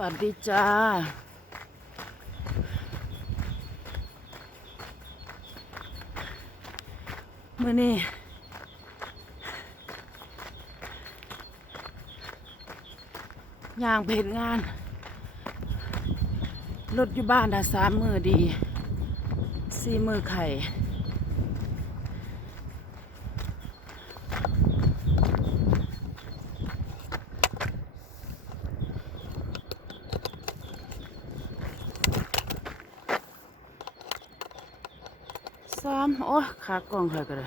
วัสดีจ้า เมื่อนี้ย่างเพจงาน รถอยู่บ้านได้สามมือดี สี่มือไข่ สามโอ้ขากล้องใครก็ได้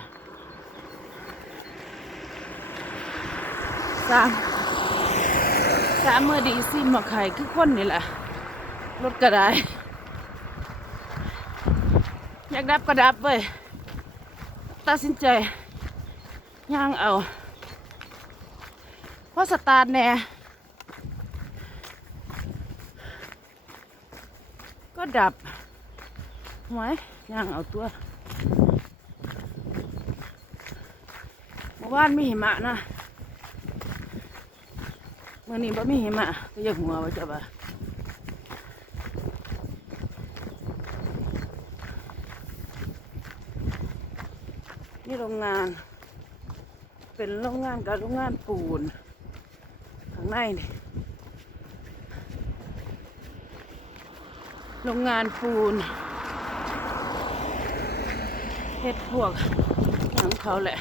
สามสามเมื่อดีสิมาไข่คือคนนี่แหละรถก็ไดอยากดับก็ดับเว้ยตัดสินใจย่างเอาเพราะสตาร์ทแน่ก็ดับไว้ย่างเอาตัว มื่อวานมีหิมะนะเมื่อนี้บ่มีหิมะก็อยากหัวว่าจะบ่านี่โรงงาน เป็นโรงงานกับโรงงานปูนข้างในนี่โรงงานปูนเฮ็ดพวกหนังเขาแหละ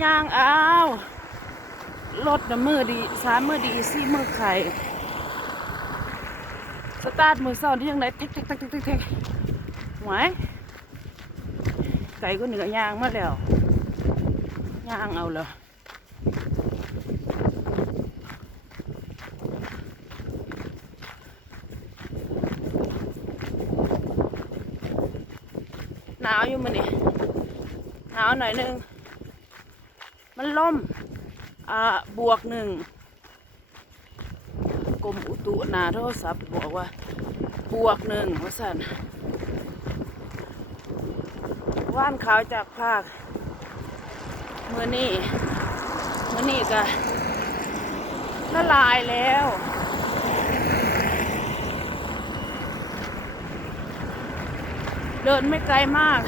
ย่างเอารถน่ะมือดีสามมือดีสี่มือไข่สตาร์ทมือเศร้าที่ยังไงเทคเทคเทคเทคเทคเทคหวยไก่ก็เหนือย่างมาแล้วย่างเอาเลยหนาวอยู่มันนี่หนาวหน่อยนึง มันล่มอ่าบวกหนึ่งกรมอุตุนาโทรศัพท์บอกว่า บวกหนึ่งว่าสันว่านขาวจากภาคเมื่อนี้เมื่อนี้ก็ละลายแล้วเดินไม่ไกลมาก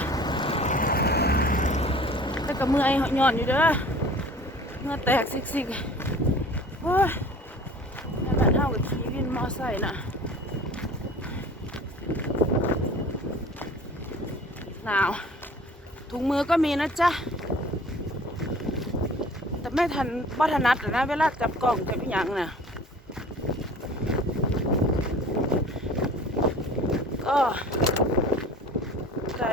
แต่ก็เมื่อยหย่อนอยู่เด้อเมื่อแตกซิกซิกโอ้ยแม่บ้านเท่ากับขี่วินมอไซค์น่ะหนาวถุงมือก็มีนะจ๊ะแต่ไม่ทันวัฒนัดนะเวลาจับกล้องจับอหย่างน่ะก็ไก่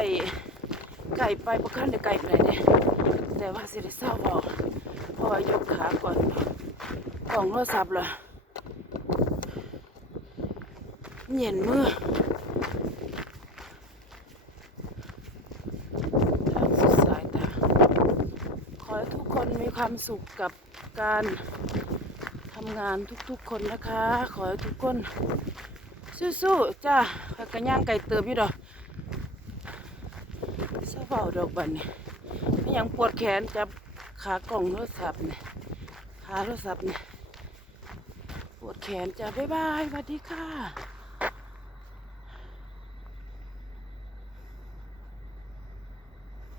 ไก่ไปประคันเดี๋ยวไก่ไปเนี่ย แต่ว่าสิได้เศร้าบอกเพราะว่ายกขาก่อนกล่องโทรศัพท์เลยเหย็นมือทางสุดสายตาขอให้ทุกคนมีความสุขกับการทำงานทุกๆคนนะคะ ขอให้ทุกคน สู้ๆจ้าขกระย่างไก่เติบอยู่ดอกเศร้าเบาดอกบันนี่ ไม่ยังปวดแขนจับขากล่องโทรศัพท์เนี่ยขาโทรศัพท์เนี่ยปวดแขนจ้ะบ๊ายบายสวัสดีค่ะ